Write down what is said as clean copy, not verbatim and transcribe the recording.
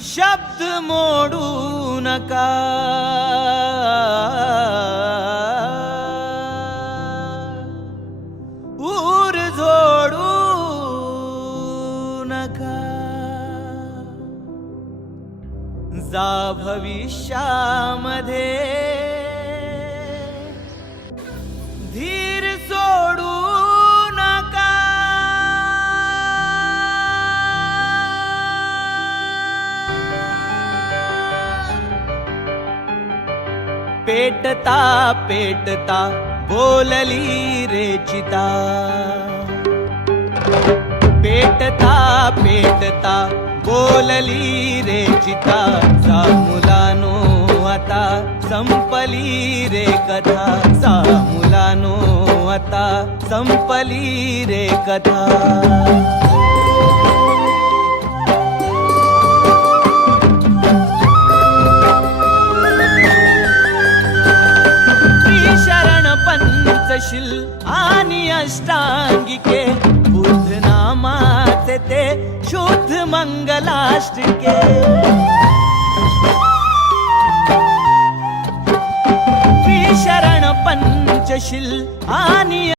शब्द मोडू नका, ऊर झोडू नका, जा भविष्यामध्ये धीर सोडू नका. पेटता पेटता बोलली रे चिता, पेटता पेटता बोलली रे चिता. जा मुलानो आता संपली रे कथा, जा मुलानो आता संपली रे कथा. पंचशील आणि अष्टांगिके, बुद्ध नामाचे ते शुद्ध मंगलाष्टके. त्रिशरण पंचशील आणि